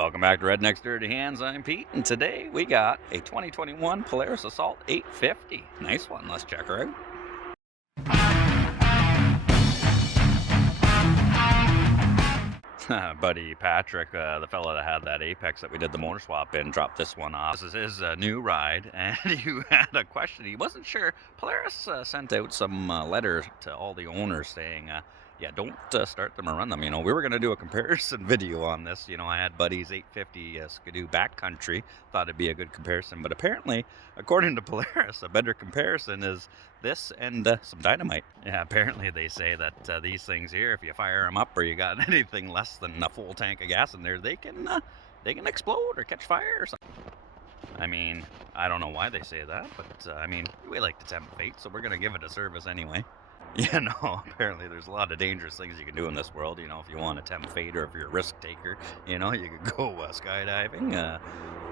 Welcome back to Redneck's Dirty Hands. I'm Pete, and today we got a 2021 Polaris Assault 850. Nice one. Let's check her out. Buddy Patrick, the fellow that had that Apex that we did the motor swap in, dropped this one off. This is his new ride, and he had a question. He wasn't sure. Polaris sent out some letter to all the owners saying, yeah, don't start them or run them. You know, we were going to do a comparison video on this. You know, I had Buddy's 850 Skidoo backcountry. Thought it'd be a good comparison. But apparently, according to Polaris, a better comparison is this and some dynamite. Yeah, apparently they say that these things here, if you fire them up or you got anything less than a full tank of gas in there, they can explode or catch fire or something. I mean, I don't know why they say that, but I mean, we like to tempt fate, so we're going to give it a service anyway. Yeah, no, apparently there's a lot of dangerous things you can do in this world. You know, if you want to tempt fate or if you're a risk taker, you know, you could go skydiving,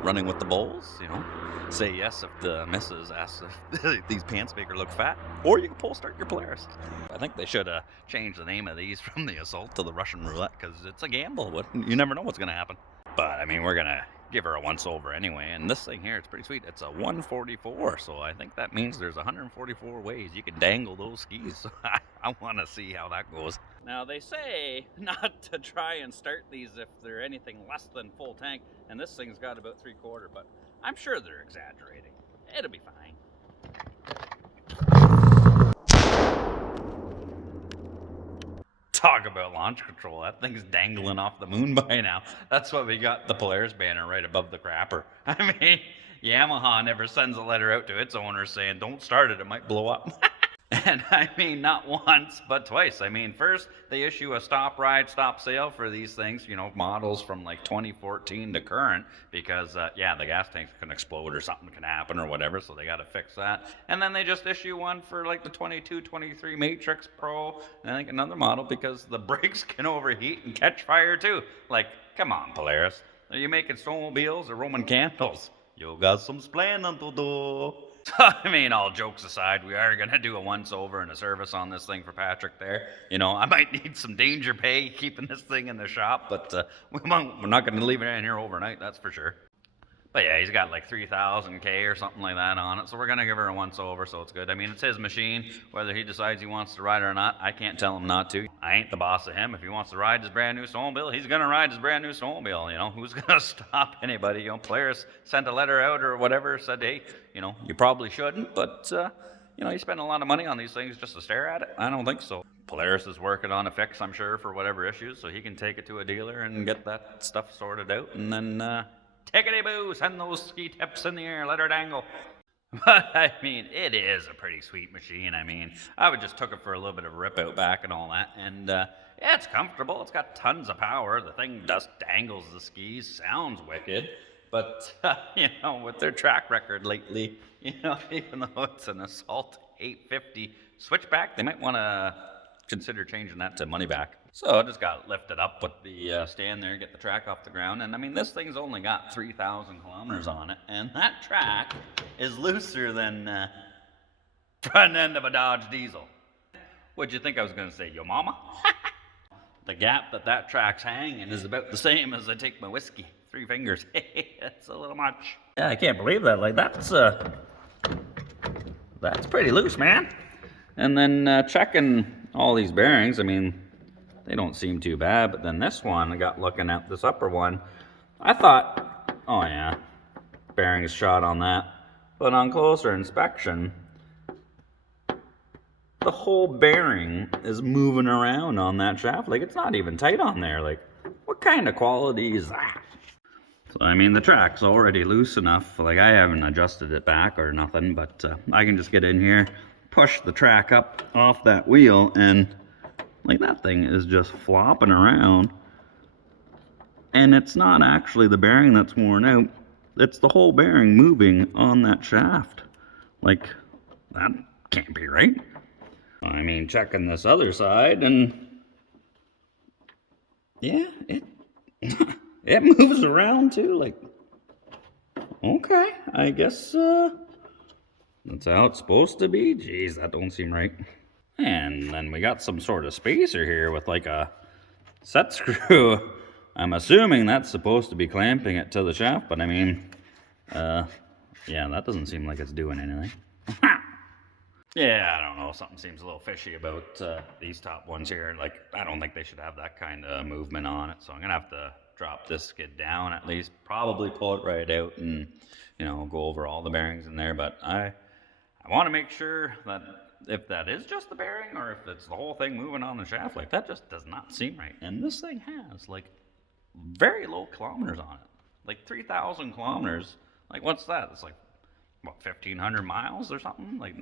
running with the bulls, you know, say yes if the missus asks if these pants make her look fat, or you can pull start your Polaris. I think they should change the name of these from the Assault to the Russian Roulette, because it's a gamble. You never know what's going to happen. But, I mean, we're going to give her a once-over anyway. And this thing here, it's pretty sweet. It's a 144, so I think that means there's 144 ways you can dangle those skis. So I want to see how that goes. Now, they say not to try and start these if they're anything less than full tank, and this thing's got about 3/4, but I'm sure they're exaggerating. It'll be fine. Talk about launch control. That thing's dangling off the moon by now. That's why we got the Polaris banner right above the crapper. I mean, Yamaha never sends a letter out to its owners saying, don't start it, it might blow up. And I mean, not once, but twice. I mean, first, they issue a stop ride, stop sale for these things, you know, models from like 2014 to current, because, yeah, the gas tanks can explode or something can happen or whatever, so they got to fix that. And then they just issue one for like the 22, 23 Matrix Pro, and I think another model, because the brakes can overheat and catch fire too. Like, come on, Polaris. Are you making snowmobiles or Roman candles? You got some planning to do. I mean, all jokes aside, we are going to do a once-over and a service on this thing for Patrick there. You know, I might need some danger pay keeping this thing in the shop, but we're not going to leave it in here overnight, that's for sure. But yeah, he's got like 3,000 K or something like that on it, so we're going to give her a once-over, so it's good. I mean, it's his machine. Whether he decides he wants to ride it or not, I can't tell him not to. I ain't the boss of him. If he wants to ride his brand new snowmobile, he's going to ride his brand new snowmobile. You know, who's going to stop anybody? You know, Polaris sent a letter out or whatever, said, hey, you know, you probably shouldn't, but, you know, you spend a lot of money on these things just to stare at it? I don't think so. Polaris is working on a fix, I'm sure, for whatever issues, so he can take it to a dealer and get that stuff sorted out, and then, tickety-boo, send those ski tips in the air, let her dangle. But, I mean, it is a pretty sweet machine. I mean, I would just took it for a little bit of a rip out back and all that, and, yeah, it's comfortable. It's got tons of power. The thing just dangles the skis, sounds wicked. But, you know, with their track record lately, you know, even though it's an Assault 850 switchback, they might want to consider changing that to money back. So I just got it lifted up with the stand there, get the track off the ground. And I mean, this thing's only got 3,000 kilometers on it. And that track is looser than front end of a Dodge Diesel. What'd you think I was going to say, yo mama? The gap that track's hanging is about the same as I take my whiskey. 3 fingers. That's a little much. Yeah, I can't believe that. Like, that's pretty loose, man. And then checking all these bearings, I mean, they don't seem too bad. But then this one, I got looking at this upper one, I thought, oh yeah, bearings shot on that. But on closer inspection, the whole bearing is moving around on that shaft. Like, it's not even tight on there. Like, what kind of quality is that? So, I mean, the track's already loose enough. Like, I haven't adjusted it back or nothing, but I can just get in here, push the track up off that wheel, and, like, that thing is just flopping around. And it's not actually the bearing that's worn out. It's the whole bearing moving on that shaft. Like, that can't be right. I mean, checking this other side, and yeah, it moves around too. Like, okay, I guess that's how it's supposed to be. Jeez, that don't seem right. And then we got some sort of spacer here with like a set screw I'm assuming that's supposed to be clamping it to the shaft, but I mean, yeah, that doesn't seem like it's doing anything. Yeah, I don't know. Something seems a little fishy about these top ones here. Like, I don't think they should have that kind of movement on it. So I'm going to have to drop this skid down at least. Probably pull it right out and, you know, go over all the bearings in there. But I want to make sure that if that is just the bearing or if it's the whole thing moving on the shaft, like that just does not seem right. And this thing has, like, very low kilometers on it. Like 3,000 kilometers. Like, what's that? It's like, what, 1,500 miles or something? Like,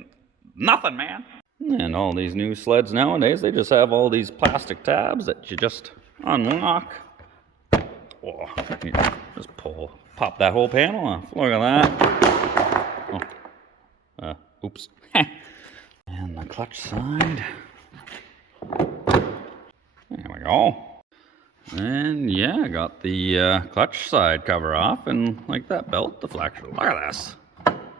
nothing, man. And all these new sleds nowadays, they just have all these plastic tabs that you just unlock. Oh, just pop that whole panel off. Look at that. Oh, oops. And the clutch side. There we go. And yeah, I got the clutch side cover off, and like that belt deflection. Look at this.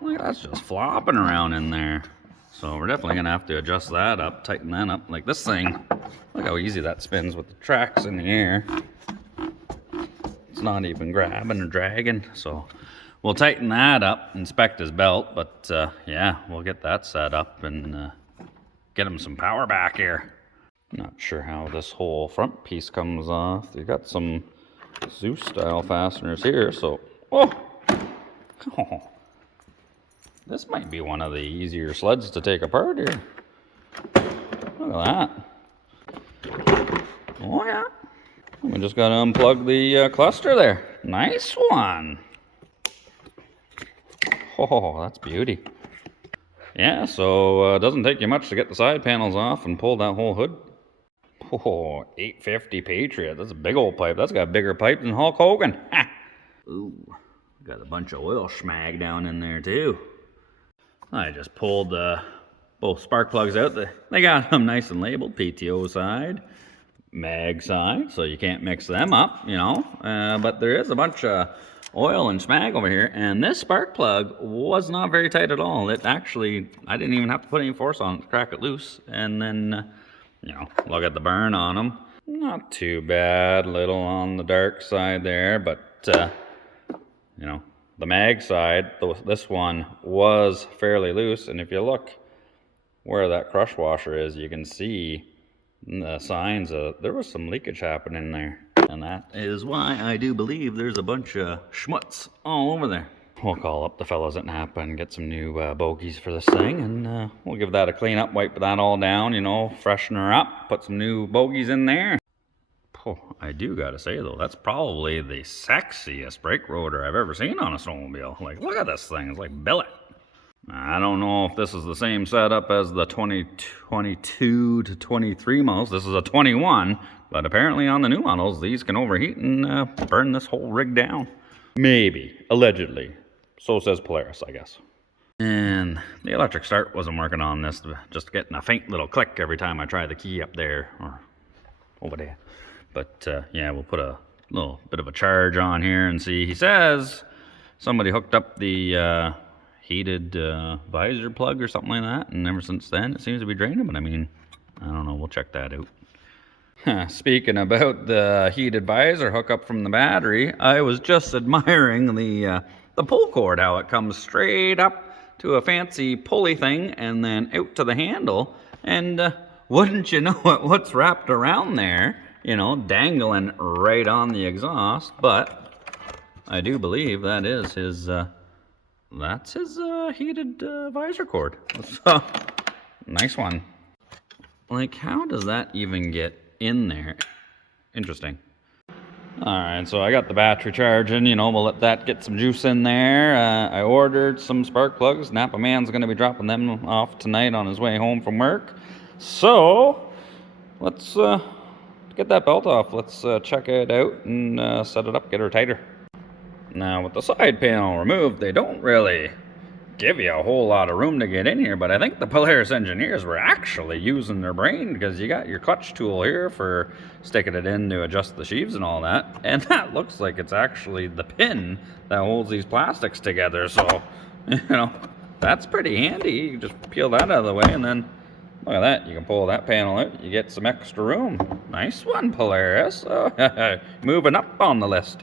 Look, that's just flopping around in there. So we're definitely gonna have to adjust that up, tighten that up. Like this thing, look how easy that spins with the tracks in the air. It's not even grabbing or dragging. So we'll tighten that up, inspect his belt, but yeah, we'll get that set up and get him some power back here. Not sure how this whole front piece comes off. You got some Zeus style fasteners here, so oh. This might be one of the easier sleds to take apart here. Look at that. Oh yeah. We just gotta unplug the cluster there. Nice one. Oh, that's beauty. Yeah, so it doesn't take you much to get the side panels off and pull that whole hood. Oh, 850 Patriot. That's a big old pipe. That's got a bigger pipe than Hulk Hogan. Ha! Ooh, got a bunch of oil schmag down in there too. I just pulled both spark plugs out. They got them nice and labeled, PTO side, mag side, so you can't mix them up, you know. But there is a bunch of oil and schmag over here, and this spark plug was not very tight at all. It actually, I didn't even have to put any force on it to crack it loose. And then, you know, look at the burn on them. Not too bad, little on the dark side there, but, you know, the mag side, this one was fairly loose, and if you look where that crush washer is, you can see the signs of there was some leakage happening there. And that is why I do believe there's a bunch of schmutz all over there. We'll call up the fellows at Napa and get some new bogies for this thing, and we'll give that a clean up, wipe that all down, you know, freshen her up, put some new bogies in there. Oh, I do gotta say though, that's probably the sexiest brake rotor I've ever seen on a snowmobile. Like, look at this thing, it's like billet. I don't know if this is the same setup as the 2022 to 23 models. This is a 21, but apparently on the new models, these can overheat and burn this whole rig down. Maybe, allegedly. So says Polaris, I guess. And the electric start wasn't working on this, just getting a faint little click every time I try the key up there or over there. But yeah, we'll put a little bit of a charge on here and see. He says somebody hooked up the heated visor plug or something like that, and ever since then it seems to be draining. But I mean, I don't know, we'll check that out. Speaking about the heated visor hookup from the battery, I was just admiring the pull cord, how it comes straight up to a fancy pulley thing and then out to the handle, and wouldn't you know it, what's wrapped around there, you know, dangling right on the exhaust. But I do believe that is his that's his heated visor cord. So nice one. Like, how does that even get in there? Interesting. Alright, so I got the battery charging, you know, we'll let that get some juice in there. I ordered some spark plugs. Napa Man's going to be dropping them off tonight on his way home from work. So let's get that belt off. Let's check it out and set it up, get her tighter. Now with the side panel removed, they don't really give you a whole lot of room to get in here, but I think the Polaris engineers were actually using their brain, because you got your clutch tool here for sticking it in to adjust the sheaves and all that, and that looks like it's actually the pin that holds these plastics together. So, you know, that's pretty handy. You just peel that out of the way and then Look at that, you can pull that panel out, you get some extra room. Nice one, Polaris. Oh, moving up on the list.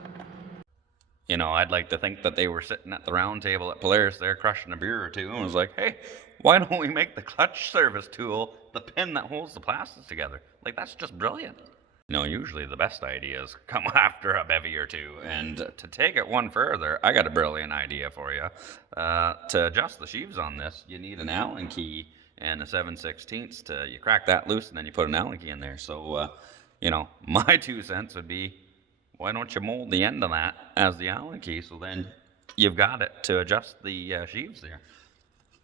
You know, I'd like to think that they were sitting at the round table at Polaris there crushing a beer or two and was like, hey, why don't we make the clutch service tool the pin that holds the plastics together? Like, that's just brilliant. You know, usually the best ideas come after a bevy or two. And to take it one further, I got a brilliant idea for you. To adjust the sheaves on this, you need an Allen key and a 7/16 to, you crack that loose and then you put an Allen key in there. So, you know, my 2 cents would be, why don't you mold the end of that as the Allen key, so then you've got it to adjust the sheaves there.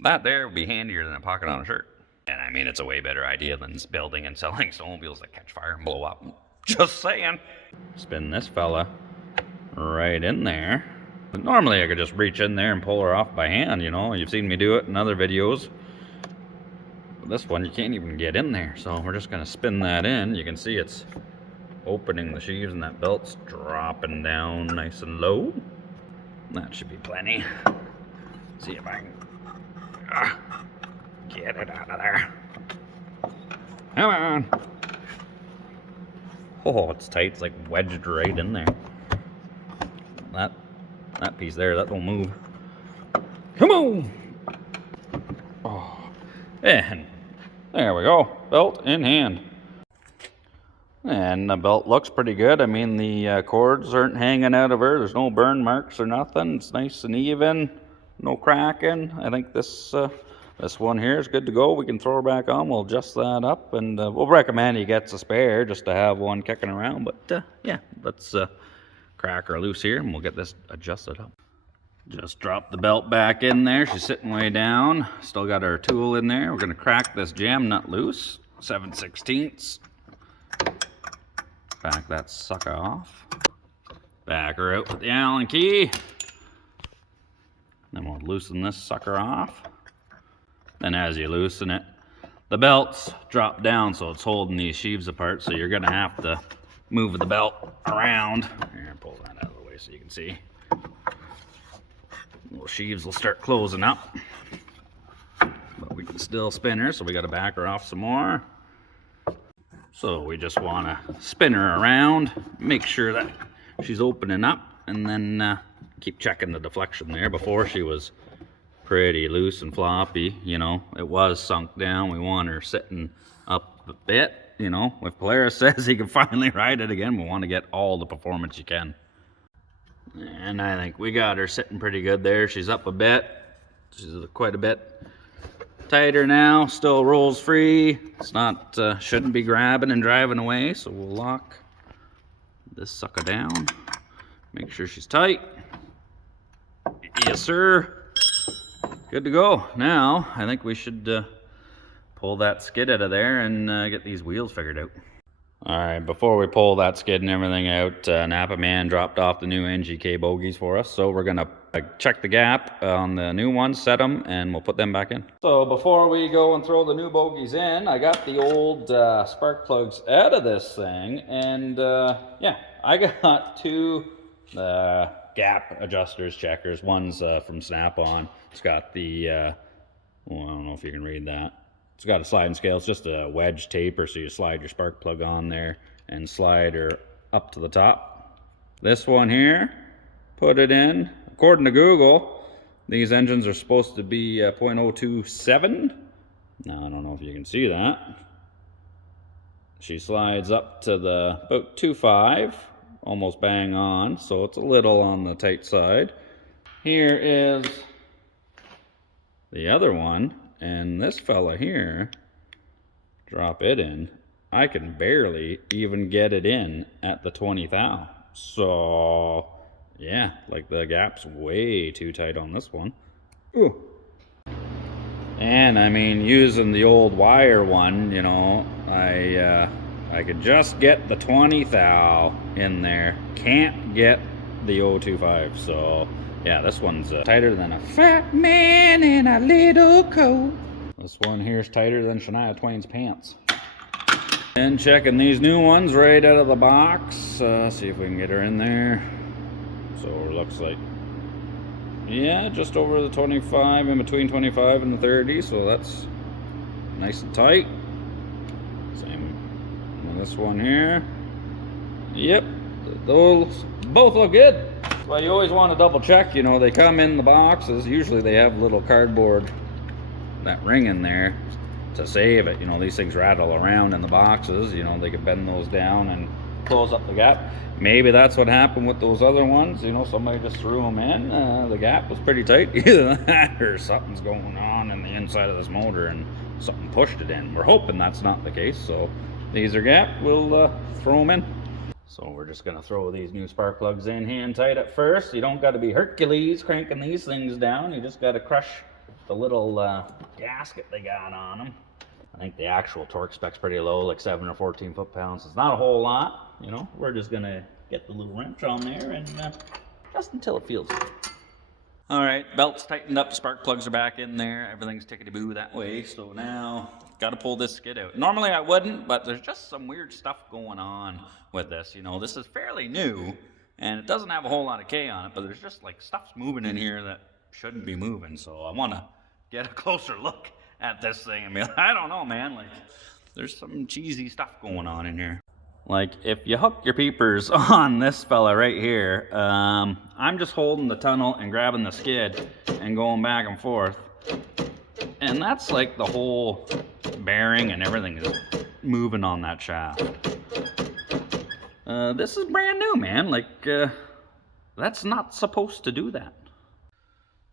That there would be handier than a pocket on a shirt. And I mean, it's a way better idea than building and selling snowmobiles that catch fire and blow up. Just saying. Spin this fella right in there. But normally I could just reach in there and pull her off by hand, you know. You've seen me do it in other videos. But this one, you can't even get in there. So we're just gonna spin that in. You can see it's opening the sheaves and that belt's dropping down nice and low. That should be plenty. See if I can get it out of there. Come on. Oh, it's tight. It's like wedged right in there. That piece there, that don't move. Come on. Oh, and there we go. Belt in hand. And the belt looks pretty good. I mean, the cords aren't hanging out of her. There's no burn marks or nothing. It's nice and even. No cracking. I think this one here is good to go. We can throw her back on. We'll adjust that up. And we'll recommend he gets a spare just to have one kicking around. But yeah, let's crack her loose here and we'll get this adjusted up. Just drop the belt back in there. She's sitting way down. Still got our tool in there. We're going to crack this jam nut loose. 7/16. Back that sucker off. Back her out with the Allen key. Then we'll loosen this sucker off. Then as you loosen it, the belts drop down so it's holding these sheaves apart, so you're gonna have to move the belt around. Here, pull that out of the way so you can see. Little sheaves will start closing up. But we can still spin her, so we gotta back her off some more. So we just wanna spin her around, make sure that she's opening up, and then keep checking the deflection there. Before she was pretty loose and floppy, you know, it was sunk down. We want her sitting up a bit, you know. If Polaris says he can finally ride it again, we want to get all the performance you can. And I think we got her sitting pretty good there. She's up a bit. She's quite a bit tighter now. Still rolls free. It's not, shouldn't be grabbing and driving away. So we'll lock this sucker down. Make sure she's tight. Yes, sir. Good to go. Now, I think we should pull that skid out of there and get these wheels figured out. All right, before we pull that skid and everything out, Napa Man dropped off the new NGK bogies for us. So we're gonna check the gap on the new ones, set them, and we'll put them back in. So before we go and throw the new bogies in, I got the old spark plugs out of this thing. And yeah, I got two gap adjusters checkers. One's from Snap-on. It's got the, well, I don't know if you can read that. It's got a sliding scale. It's just a wedge taper, so you slide your spark plug on there and slide her up to the top. This one here, put it in. According to Google, these engines are supposed to be 0.027. Now, I don't know if you can see that. She slides up to the about 2.5, almost bang on, so it's a little on the tight side. Here is the other one. And this fella here, drop it in, I can barely even get it in at the 20 thou. So, yeah, like the gap's way too tight on this one. Ooh. And I mean, using the old wire one, you know, I could just get the 20 thou in there. Can't get the 0.25, so... yeah, this one's tighter than a fat man in a little coat. This one here's tighter than Shania Twain's pants. And checking these new ones right out of the box. See if we can get her in there. So it looks like, yeah, just over the 25, in between 25 and the 30. So that's nice and tight. Same with this one here. Yep, those both look good. Well, you always want to double check, you know, they come in the boxes. Usually they have little cardboard, that ring in there to save it. You know, these things rattle around in the boxes. You know, they could bend those down and close up the gap. Maybe that's what happened with those other ones. You know, somebody just threw them in. The gap was pretty tight. Either that or something's going on in the inside of this motor and something pushed it in. We're hoping that's not the case. So these are gapped. We'll throw them in. So we're just gonna throw these new spark plugs in hand tight at first. You don't gotta be Hercules cranking these things down. You just gotta crush the little gasket they got on them. I think the actual torque spec's pretty low, like 7 or 14 foot-pounds. It's not a whole lot, you know. We're just gonna get the little wrench on there and just until it feels good. All right, belt's tightened up, spark plugs are back in there. Everything's tickety-boo that way. So now, gotta pull this skid out. Normally I wouldn't, but there's just some weird stuff going on with this. You know, this is fairly new, and it doesn't have a whole lot of K on it, but there's just like stuff's moving in here that shouldn't be moving. So I wanna get a closer look at this thing and be like, I don't know, man, like there's some cheesy stuff going on in here. Like if you hook your peepers on this fella right here, I'm just holding the tunnel and grabbing the skid and going back and forth. And that's like the whole bearing and everything is moving on that shaft. This is brand new, man. Like, that's not supposed to do that.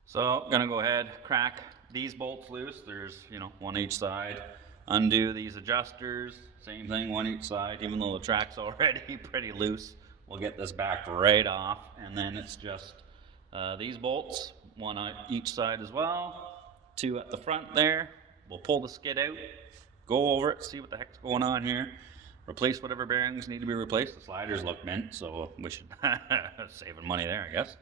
So, gonna go ahead, crack these bolts loose. There's, you know, one each side. Undo these adjusters. Same thing, one each side. Even though the track's already pretty loose, we'll get this back right off. And then it's just these bolts, one on each side as well. 2 at the front there. We'll pull the skid out, go over it, see what the heck's going on here. Replace whatever bearings need to be replaced. The sliders look mint, so we should saving money there, I guess.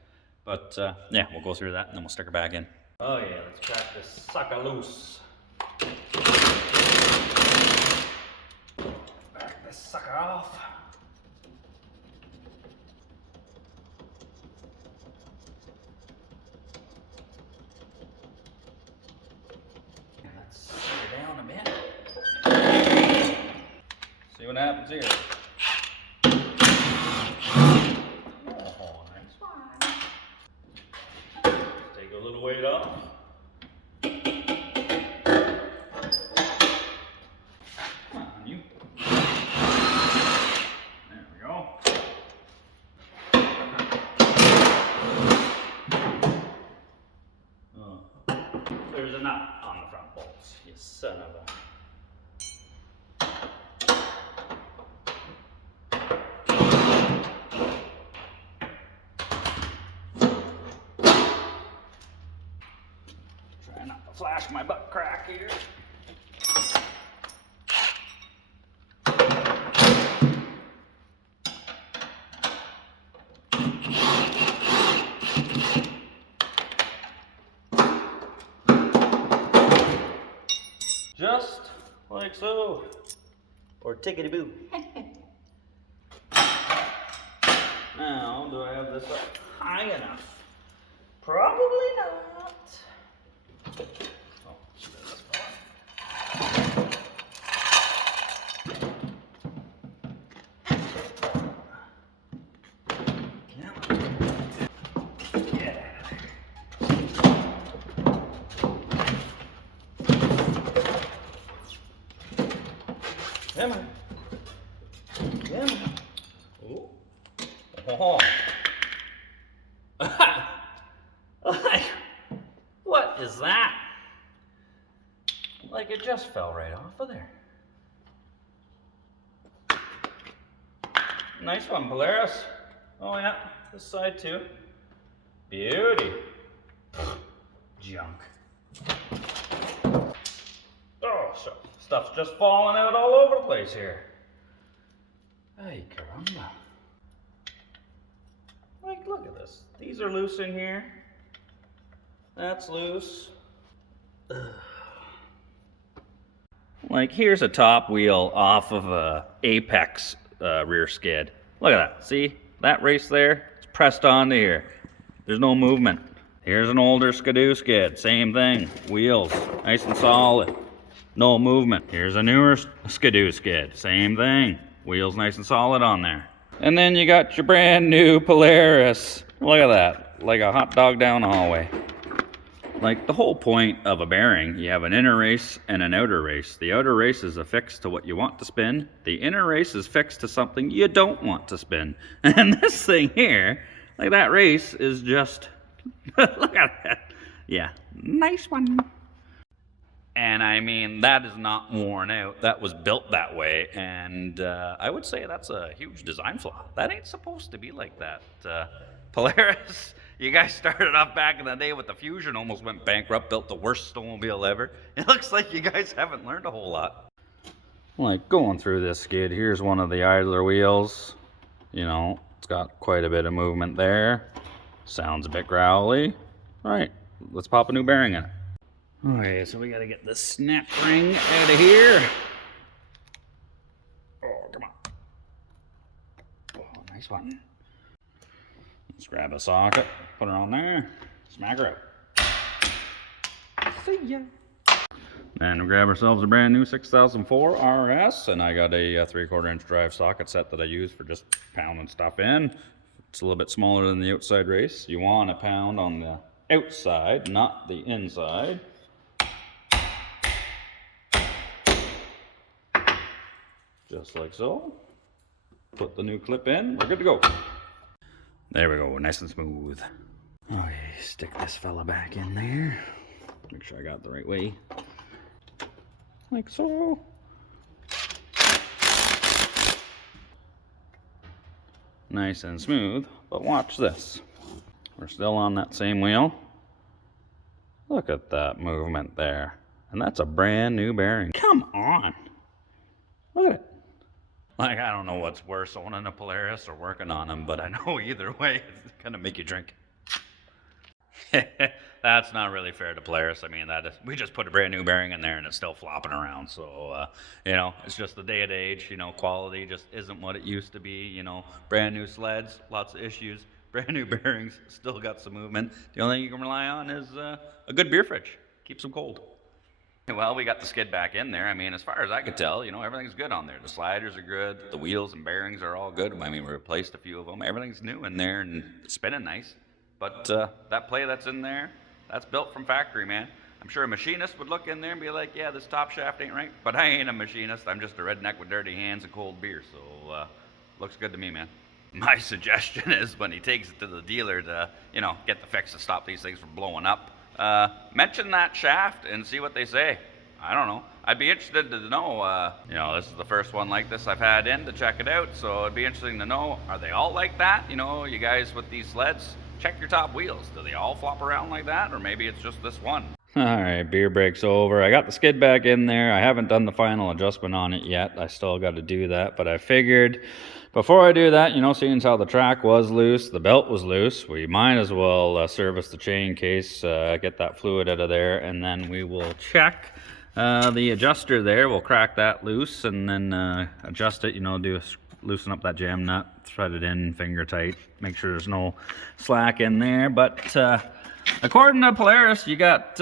But yeah, we'll go through that and then we'll stick her back in. Oh yeah, let's crack this sucker loose. Back this sucker off. And let's sit it down a bit. See what happens here. Oh, nice one. Take a little weight off. Come on, you. There we go. Oh. There's a nut on the front bolts, you son of a. Flash my butt crack here. Just like so. Or tickety-boo. Now, do I have this up high enough? Probably not. Come on. Come on. Ooh. Oh. What is that? Like it just fell right off of there. Nice one, Polaris. Oh yeah, this side too. Beauty. Junk. Oh, so stuff's just falling out all over the place here. Ay, caramba. Like, look at this. These are loose in here. That's loose. Ugh. Like, here's a top wheel off of a Apex rear skid. Look at that. See? That race there? It's pressed onto here. There's no movement. Here's an older Skidoo skid. Same thing. Wheels. Nice and solid. no movement. Here's a newer Skidoo skid, same thing. Wheels nice and solid on there. And then you got your brand new Polaris. Look at that, like a hot dog down the hallway. Like the whole point of a bearing, you have an inner race and an outer race. The outer race is affixed to what you want to spin. The inner race is fixed to something you don't want to spin. And this thing here, like that race is just, look at that. Yeah, nice one. And I mean, that is not worn out. That was built that way. And I would say that's a huge design flaw. That ain't supposed to be like that. Polaris, you guys started off back in the day with the Fusion, almost went bankrupt, built the worst snowmobile ever. It looks like you guys haven't learned a whole lot. Like going through this skid, here's one of the idler wheels. You know, it's got quite a bit of movement there. Sounds a bit growly. All right, let's pop a new bearing in it. Okay, so we gotta get the snap ring out of here. Oh, come on. Oh, nice one. Let's grab a socket, put her on there, smack her out. See ya. And we grab ourselves a brand new 6004 RS, and I got a 3/4 inch drive socket set that I use for just pounding stuff in. It's a little bit smaller than the outside race. You want to pound on the outside, not the inside. Just like so. Put the new clip in, we're good to go. There we go, nice and smooth. Okay, stick this fella back in there. Make sure I got it the right way. Like so. Nice and smooth, but watch this. We're still on that same wheel. Look at that movement there. And that's a brand new bearing. Come on. Look at it. Like, I don't know what's worse, owning a Polaris or working on them, but I know either way, it's gonna make you drink. That's not really fair to Polaris. I mean, we just put a brand new bearing in there and it's still flopping around. So, you know, it's just the day and age, you know, quality just isn't what it used to be. You know, brand new sleds, lots of issues, brand new bearings, still got some movement. The only thing you can rely on is a good beer fridge, keeps them cold. Well, we got the skid back in there. I mean, as far as I could tell, you know, everything's good on there. The sliders are good. The wheels and bearings are all good. I mean, we replaced a few of them. Everything's new in there and spinning nice. But that play that's in there, that's built from factory, man. I'm sure a machinist would look in there and be like, yeah, this top shaft ain't right. But I ain't a machinist. I'm just a redneck with dirty hands and cold beer. So, looks good to me, man. My suggestion is when he takes it to the dealer to, you know, get the fix to stop these things from blowing up, mention that shaft and see what they say. I don't know. I'd be interested to know, you know, this is the first one like this I've had in to check it out, so it'd be interesting to know, are they all like that? You know, you guys with these sleds, check your top wheels. Do they all flop around like that, or maybe it's just this one? All right, beer break's over. I got the skid back in there. I haven't done the final adjustment on it yet. I still got to do that, but I figured before I do that, you know, seeing as how the track was loose, the belt was loose, we might as well service the chain case, get that fluid out of there, and then we will check the adjuster there. We'll crack that loose and then adjust it, you know, loosen up that jam nut, thread it in finger tight, make sure there's no slack in there. But according to Polaris, you got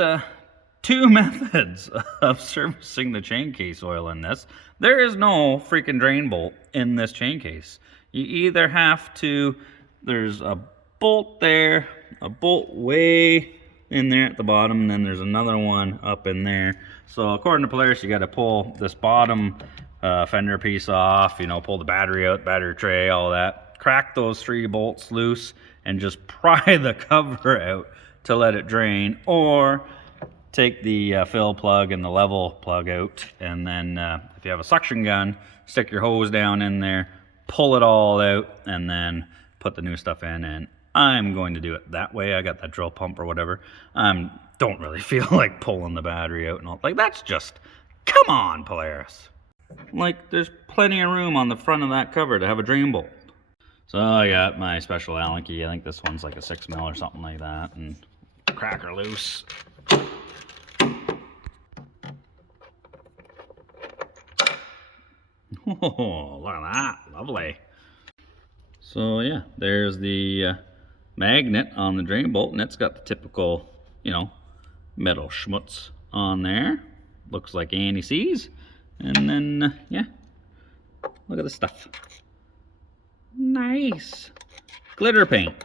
two methods of servicing the chain case oil in this. There is no freaking drain bolt in this chain case. You either have to, there's a bolt there, a bolt way in there at the bottom, and then there's another one up in there. So according to Polaris, you got to pull this bottom fender piece off, you know, pull the battery out, battery tray, all that, crack those 3 bolts loose and just pry the cover out to let it drain, or take the fill plug and the level plug out, and then if you have a suction gun, stick your hose down in there, pull it all out, and then put the new stuff in. And I'm going to do it that way. I got that drill pump or whatever. Don't really feel like pulling the battery out and all. Like, that's just, come on, Polaris. Like, there's plenty of room on the front of that cover to have a drain bolt. So I got my special Allen key. I think this one's like a 6mm or something like that, and crack her loose. Oh, look at that. Lovely. So yeah, there's the magnet on the drain bolt, and it's got the typical, you know, metal schmutz on there. looks like anti-seize. And then, yeah, look at this stuff. Nice. Glitter paint.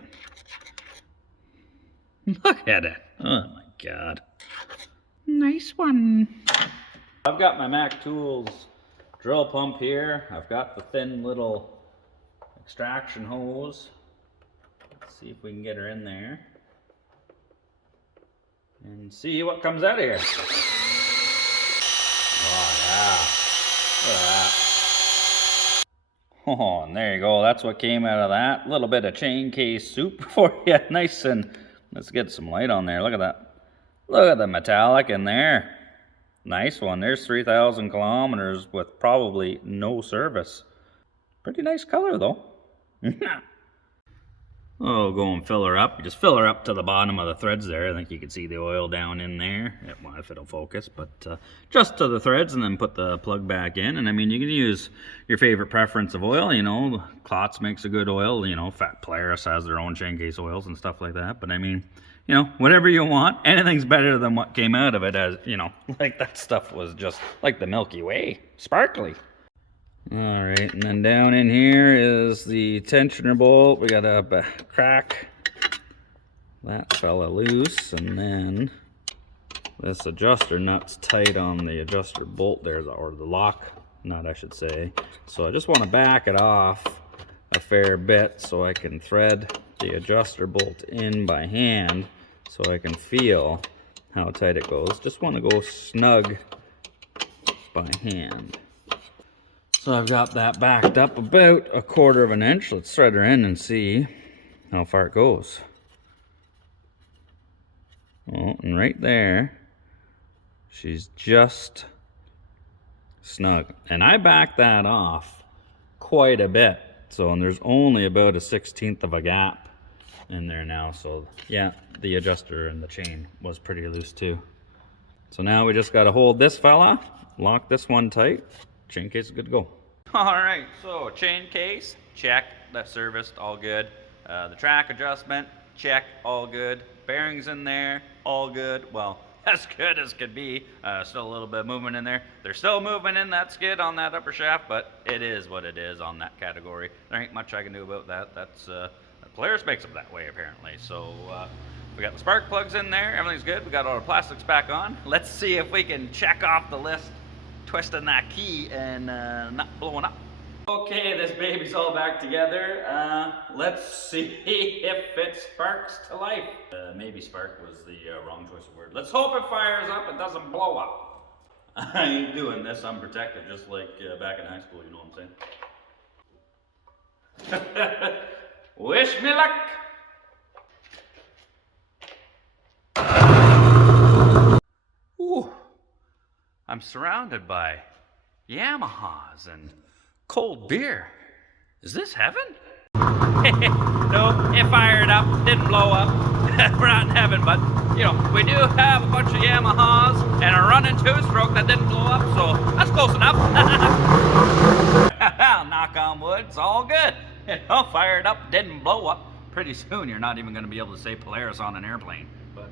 Look at it. Oh my God. Nice one. I've got my Mac Tools drill pump here. I've got the thin little extraction hose. Let's see if we can get her in there. And see what comes out of here. Oh yeah. Look at that. Oh, and there you go. That's what came out of that. A little bit of chain case soup for you. Nice, and let's get some light on there. Look at that. Look at the metallic in there. Nice one. There's 3,000 kilometers with probably no service. Pretty nice color though. Oh, go and fill her up. You just fill her up to the bottom of the threads there. I think you can see the oil down in there. Well, if it'll focus, but just to the threads, and then put the plug back in. And I mean, you can use your favorite preference of oil. You know, Klotz makes a good oil. You know, Polaris has their own chain case oils and stuff like that. But I mean, you know, whatever you want, anything's better than what came out of it. As you know, like that stuff was just like the Milky Way, sparkly. All right, and then down in here is the tensioner bolt. We got a crack. That fella loose, and then this adjuster nut's tight on the adjuster bolt there, or the lock nut, I should say. So I just want to back it off a fair bit so I can thread the adjuster bolt in by hand so I can feel how tight it goes. Just want to go snug by hand. So I've got that backed up about 1/4 of an inch. Let's thread her in and see how far it goes. Oh, and right there, she's just snug. And I backed that off quite a bit. So, and there's only about a 1/16 of a gap in there now. So yeah, the adjuster and the chain was pretty loose too. So now we just got to hold this fella, lock this one tight. Chain case is good to go. All right, so chain case, check. That's serviced, all good. The track adjustment, check, all good. Bearings in there, all good. Well, as good as could be. Still a little bit of movement in there. They're still moving in that skid on that upper shaft, but it is what it is on that category. There ain't much I can do about that. That's Polaris makes them that way apparently. So we got the spark plugs in there. Everything's good. We got all the plastics back on. Let's see if we can check off the list, twisting that key and not blowing up. Okay, this baby's all back together. Let's see if it sparks to life. Maybe spark was the wrong choice of word. Let's hope it fires up and doesn't blow up. I ain't doing this unprotected, just like back in high school, you know what I'm saying? Wish me luck. Ooh. I'm surrounded by Yamahas and cold beer. Is this heaven? No, it fired up, didn't blow up. We're not in heaven, but you know, we do have a bunch of Yamahas and a running 2-stroke that didn't blow up, so that's close enough. Knock on wood, it's all good. You know, fired up, didn't blow up. Pretty soon you're not even going to be able to say Polaris on an airplane. But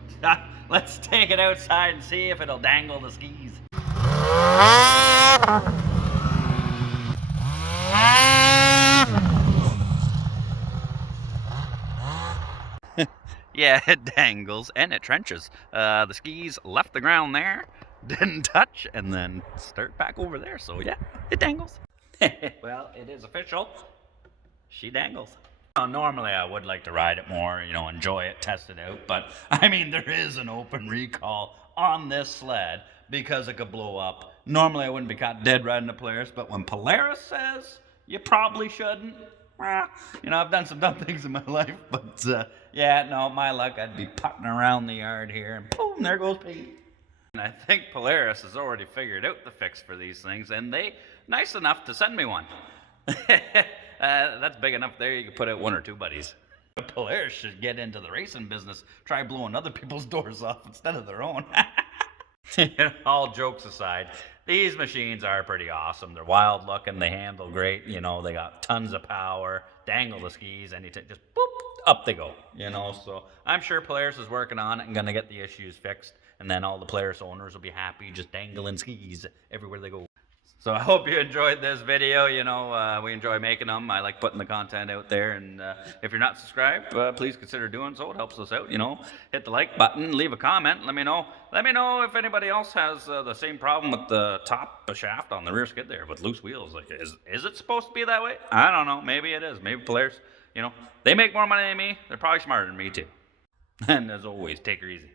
let's take it outside and see if it'll dangle the skis. Yeah, it dangles and it trenches. The skis left the ground there, didn't touch, and then start back over there. So yeah, it dangles. Well, it is official. She dangles. Normally I would like to ride it more, you know, enjoy it, test it out. But I mean, there is an open recall on this sled because it could blow up. Normally I wouldn't be caught dead riding a Polaris, but when Polaris says you probably shouldn't, well, you know, I've done some dumb things in my life, but yeah, no, my luck, I'd be putting around the yard here, and boom, there goes Pete. And I think Polaris has already figured out the fix for these things, and they nice enough to send me one. That's big enough there, you could put out 1 or 2 buddies. Polaris should get into the racing business, try blowing other people's doors off instead of their own. All jokes aside, these machines are pretty awesome. They're wild looking, they handle great, you know, they got tons of power, dangle the skis, and you just boop, up they go, you know. So I'm sure Polaris is working on it and gonna get the issues fixed, and then all the Polaris owners will be happy, just dangling skis everywhere they go. So I hope you enjoyed this video. You know, we enjoy making them. I like putting the content out there. And if you're not subscribed, please consider doing so. It helps us out. You know, hit the like button, leave a comment. Let me know. Let me know if anybody else has the same problem with the top shaft on the rear skid there with loose wheels. Like, is it supposed to be that way? I don't know. Maybe it is. Maybe Polaris. You know, they make more money than me. They're probably smarter than me too. And as always, take her easy.